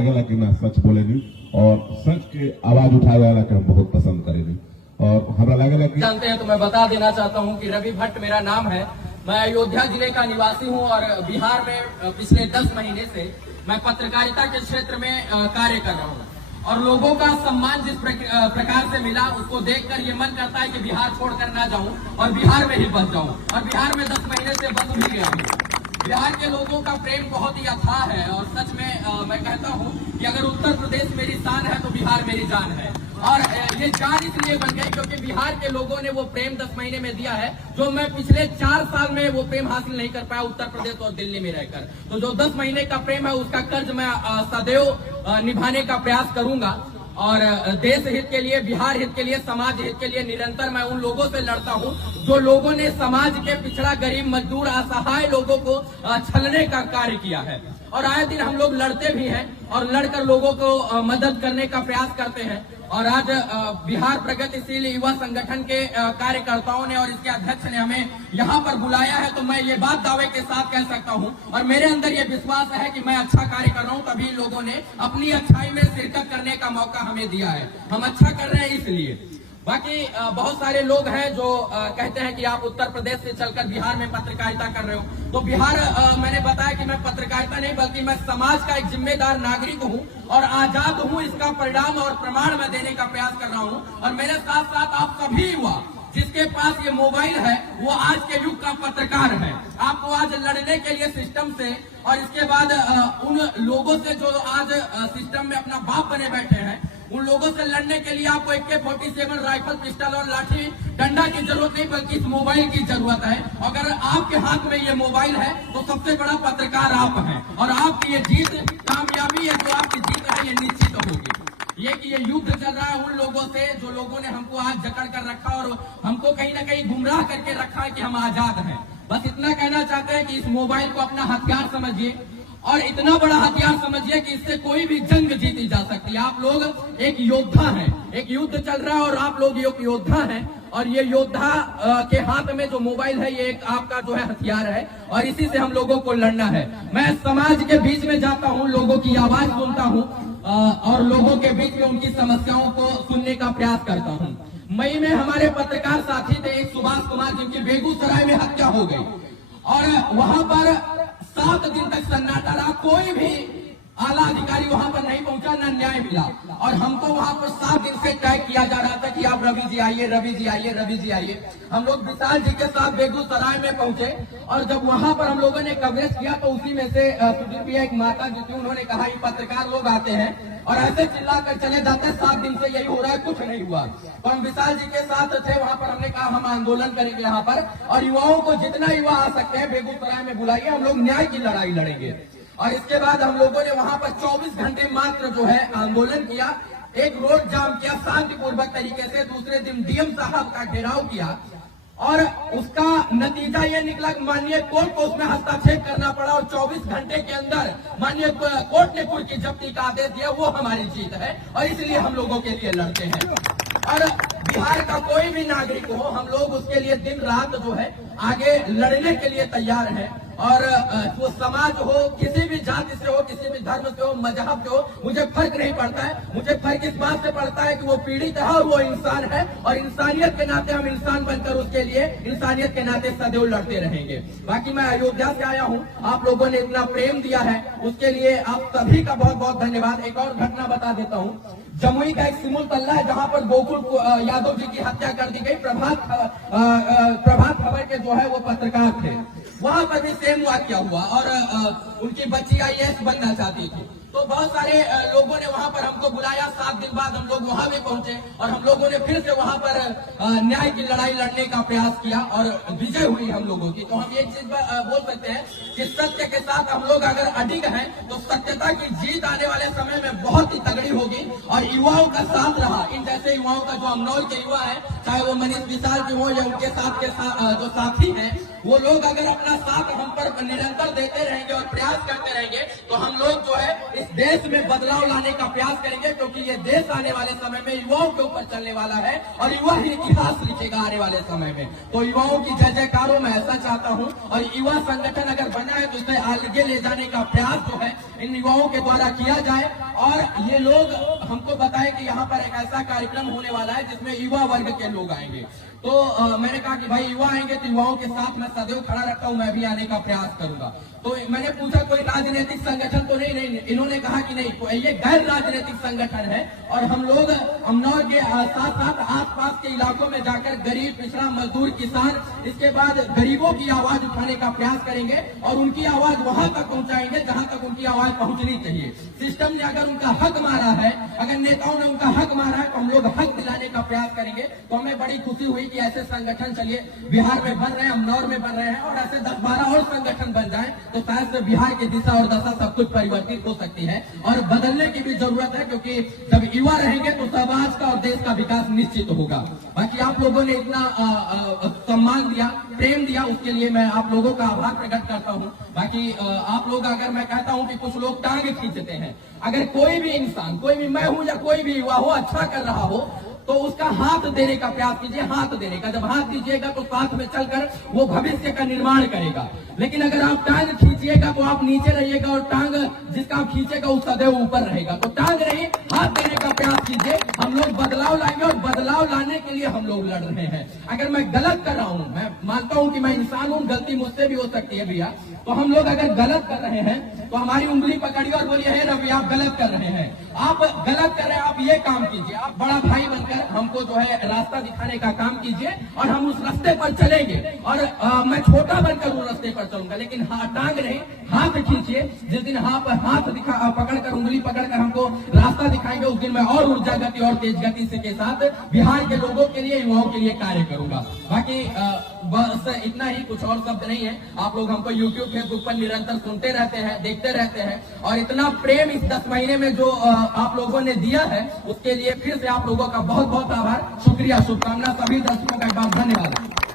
लागेला कि मैं सच बोले नहीं और सच के आवाज उठाए वाला के हम बहुत पसंद करेंगे और हमरा लागेला कि जानते हैं तो मैं बता देना चाहता हूं कि रवि भट्ट मेरा नाम है। मैं अयोध्या जिले का निवासी हूं और बिहार में पिछले 10 महीने से मैं पत्रकारिता के क्षेत्र में कार्य कर रहा हूं और लोगों का सम्मान जिस प्रकार से मिला उसको देखकर ये मन करता है कि बिहार छोड़कर ना जाऊं और बिहार में ही बस जाऊं और बिहार में 10 महीने से बस भी गया हूं। बिहार के लोगों का प्रेम बहुत ही अथाह है और सच में मैं कहता हूं कि अगर उत्तर प्रदेश मेरी शान है तो बिहार मेरी जान है और ये जान इसलिए बन गई क्योंकि बिहार के लोगों ने वो प्रेम 10 महीने में दिया है जो मैं पिछले 4 साल में वो प्रेम हासिल नहीं कर पाया उत्तर प्रदेश और दिल्ली में रहकर। तो जो 10 महीने का प्रेम है उसका कर्ज मैं सदैव निभाने का प्रयास करूंगा और देश हित के लिए, बिहार हित के लिए, समाज हित के लिए निरंतर मैं उन लोगों से लड़ता हूं जो लोगों ने समाज के पिछड़ा, गरीब, मजदूर, असहाय लोगों को छलने का कार्य किया है और आए दिन हम लोग लड़ते भी हैं और लड़कर लोगों को मदद करने का प्रयास करते हैं। और आज बिहार प्रगतिशील युवा संगठन के कार्यकर्ताओं ने और इसके अध्यक्ष ने हमें यहाँ पर बुलाया है तो मैं ये बात दावे के साथ कह सकता हूँ और मेरे अंदर ये विश्वास है कि मैं अच्छा कार्य कर रहा हूँ, तभी लोगों ने अपनी अच्छाई में शिरकत करने का मौका हमें दिया है। हम अच्छा कर रहे हैं इसलिए। बाकी बहुत सारे लोग हैं जो कहते हैं कि आप उत्तर प्रदेश से चलकर बिहार में पत्रकारिता कर रहे हो, तो बिहार मैंने बताया कि मैं पत्रकारिता नहीं बल्कि मैं समाज का एक जिम्मेदार नागरिक हूं और आजाद हूं। इसका परिणाम और प्रमाण मैं देने का प्रयास कर रहा हूं और मेरे साथ साथ आप सभी युवा जिसके पास ये मोबाइल है वो आज के युग का पत्रकार है। आपको आज लड़ने के लिए सिस्टम से और इसके बाद उन लोगों से जो आज सिस्टम में अपना बाप बने बैठे हैं उन लोगों से लड़ने के लिए आपको AK-47 राइफल, पिस्टल और लाठी डंडा की जरूरत नहीं बल्कि इस मोबाइल की जरूरत है। अगर आपके हाथ में ये मोबाइल है तो सबसे बड़ा पत्रकार आप हैं और आपकी ये जीत, कामयाबी है जो आपकी जीत है ये निश्चित होगी। ये कि ये युद्ध चल रहा है उन लोगों से जो लोगों ने हमको आज जकड़ कर रखा और हमको कहीं ना कहीं गुमराह करके रखा है कि हम आजाद हैं। बस इतना कहना चाहते हैं कि इस मोबाइल को अपना हथियार समझिए और इतना बड़ा हथियार समझिए कि इससे कोई भी जंग जीती जा सकती है। आप लोग एक योद्धा हैं, एक युद्ध चल रहा है और आप लोग एक योद्धा हैं और ये योद्धा के हाथ में जो मोबाइल है ये एक आपका जो है हथियार है और इसी से हम लोगों को लड़ना है। मैं समाज के बीच में जाता हूँ, लोगों की आवाज सुनता हूँ और लोगों के बीच में उनकी समस्याओं को सुनने का प्रयास करता हूँ। मई में हमारे पत्रकार साथी थे एक सुभाष कुमार जिनकी बेगूसराय में हत्या हो गई और वहां पर 7 दिन तक सन्नाटा रहा, कोई भी आला अधिकारी वहां पर नहीं पहुंचा, न न्याय मिला और हमको वहां पर 7 दिन से टैग किया जा रहा था कि आप रवि जी आइए, रवि जी आइए, रवि जी आइए। हम लोग विशाल जी के साथ बेगूसराय में पहुंचे और जब वहां पर हम लोगों ने कवरेज किया तो उसी में से सुदीप एक माता जी थी, उन्होंने कहा ये पत्रकार लोग आते हैं और ऐसे चिल्ला कर चले जाते हैं, 7 दिन से यही हो रहा है, कुछ नहीं हुआ। तो हम विशाल जी के साथ थे वहां पर, हमने कहा हम आंदोलन करेंगे यहाँ पर और युवाओं को जितना युवा आ सकते हैं बेगूसराय में बुलाइए, हम लोग न्याय की लड़ाई लड़ेंगे। और इसके बाद हम लोगों ने वहां पर 24 घंटे मात्र जो है आंदोलन किया, एक रोड जाम किया शांतिपूर्वक तरीके से, दूसरे दिन डीएम साहब का घेराव किया और उसका नतीजा ये निकला कि माननीय कोर्ट को उसमें हस्तक्षेप करना पड़ा और 24 घंटे के अंदर माननीय कोर्ट ने कुर्की जब्ती का आदेश दिया। वो हमारी जीत है और इसलिए हम लोगों के लिए लड़ते हैं और बिहार का कोई भी नागरिक हो हम लोग उसके लिए दिन रात जो है आगे लड़ने के लिए तैयार हैं और वो समाज हो, किसी भी जाति से हो, किसी भी धर्म से हो, मजहब से हो, मुझे फर्क नहीं पड़ता है। मुझे फर्क इस बात से पड़ता है कि वो पीड़ित है और वो इंसान है और इंसानियत के नाते हम इंसान बनकर उसके लिए इंसानियत के नाते सदैव लड़ते रहेंगे। बाकी मैं अयोध्या से आया हूँ, आप लोगों ने इतना प्रेम दिया है उसके लिए आप सभी का बहुत बहुत धन्यवाद। एक और घटना बता देता हूँ, जमुई का एक सिमुल तल्ला है जहाँ पर गोकुल यादव जी की हत्या कर दी गई। प्रभात खबर के जो है वो पत्रकार थे, वहां पर भी सेम वाकया हुआ और उनकी बच्ची IAS बनना चाहती थी। तो बहुत सारे लोगों ने वहां पर हमको बुलाया, 7 दिन बाद हम लोग वहां भी पहुंचे और हम लोगों ने फिर से वहां पर न्याय की लड़ाई लड़ने का प्रयास किया और विजय हुई हम लोगों की। तो हम एक चीज बोल सकते हैं कि सत्य के साथ हम लोग अगर अडिग हैं तो सत्यता की जीत आने वाले समय में बहुत ही तगड़ी होगी और युवाओं का साथ रहा, इन जैसे युवाओं का जो अमनौल के युवा है, चाहे वो मनीष विशाल के हो या उनके साथ के जो साथी हैं, वो लोग अगर अपना साथ हम पर निरंतर देते रहेंगे और प्रयास करते रहेंगे तो हम लोग जो है इस देश में बदलाव लाने का प्रयास करेंगे, क्योंकि ये देश आने वाले समय में युवाओं के ऊपर चलने वाला है और युवा ही इतिहास लिखेगा आने वाले समय में। तो युवाओं की जय जयकारों मैं ऐसा चाहता हूं, और युवा संगठन अगर बना है तो इसे आगे ले जाने का प्रयास जो है इन युवाओं के द्वारा किया जाए। और ये लोग हमको बताएं कि यहाँ पर एक ऐसा कार्यक्रम होने वाला है जिसमें युवा वर्ग के लोग आएंगे। तो मैंने कहा कि भाई युवा आएंगे तो युवाओं के साथ मैं सदैव खड़ा रहता हूं, मैं भी आने का प्रयास करूंगा। तो मैंने पूछा कोई राजनीतिक संगठन तो नहीं, इन्होंने कहा कि नहीं, ये गैर राजनीतिक संगठन है और हम लोग अमनौर के साथ साथ आसपास के इलाकों में जाकर गरीब, पिछड़ा, मजदूर, किसान, इसके बाद गरीबों की आवाज उठाने का प्रयास करेंगे और उनकी आवाज वहां तक पहुंचाएंगे जहां तक उनकी आवाज पहुंचनी चाहिए। सिस्टम ने अगर उनका हक मारा है, अगर नेताओं ने उनका हक मारा है, तो हम लोग हक दिलाने का प्रयास करेंगे। तो हमें बड़ी खुशी हुई कि ऐसे संगठन चलिए बिहार में बन रहे हैं, अमनौर में बन रहे हैं, और ऐसे 10-12 और संगठन बन जाएं तो शायद से बिहार की दिशा और दशा सब कुछ परिवर्तित हो सकती है और बदलने की भी जरूरत है, क्योंकि जब युवा रहेंगे तो समाज का और देश का विकास निश्चित होगा। बाकी आप लोगों ने इतना सम्मान दिया, प्रेम दिया, उसके लिए मैं आप लोगों का आभार प्रकट करता हूं। बाकी आप लोग, अगर मैं कहता हूं कि कुछ लोग टांग खींचते हैं, अगर कोई भी इंसान, कोई भी मैं हूं या कोई भी युवा हो, अच्छा कर रहा हो तो उसका हाथ देने का प्रयास कीजिए, हाथ देने का। जब हाथ दीजिएगा तो साथ में चलकर वो भविष्य का निर्माण करेगा। लेकिन अगर आप टांग खींचिएगा तो आप नीचे रहिएगा और टांग जिसका आप खींचेगा वो सदैव ऊपर रहेगा। तो टांग नहीं, हाथ देने का प्रयास कीजिए। हम लोग बदलाव लाएंगे और बदलाव लाने के लिए हम लोग लड़ रहे हैं। अगर मैं गलत कर रहा हूं, मैं मानता हूं कि मैं इंसान हूं, गलती मुझसे भी हो सकती है भैया, तो हम लोग अगर गलत कर रहे हैं तो हमारी उंगली पकड़िए और बोलिए है रवि आप गलत कर रहे हैं, आप गलत कर रहे हैं, आप ये काम कीजिए, आप बड़ा भाई बनकर हमको जो है रास्ता दिखाने का काम कीजिए और हम उस रास्ते पर चलेंगे। और मैं छोटा बनकर उस रास्ते पर चलूंगा, लेकिन टांग नहीं, हाथ खींचिए। जिस दिन हाथ पकड़कर, उंगली पकड़कर हमको रास्ता दिखाएंगे, उस दिन मैं और ऊर्जा गति और तेज गति से के साथ बिहार के लोगों के लिए, युवाओं के लिए कार्य करूंगा। बाकी बस इतना ही, कुछ और शब्द नहीं है। आप लोग हमको यूट्यूब, फेसबुक पर निरंतर सुनते रहते हैं, देखते रहते हैं, और इतना प्रेम इस 10 महीने में जो आप लोगों ने दिया है उसके लिए फिर से आप लोगों का बहुत बहुत आभार, शुक्रिया, शुभकामना। सभी दर्शकों का एक बार धन्यवाद।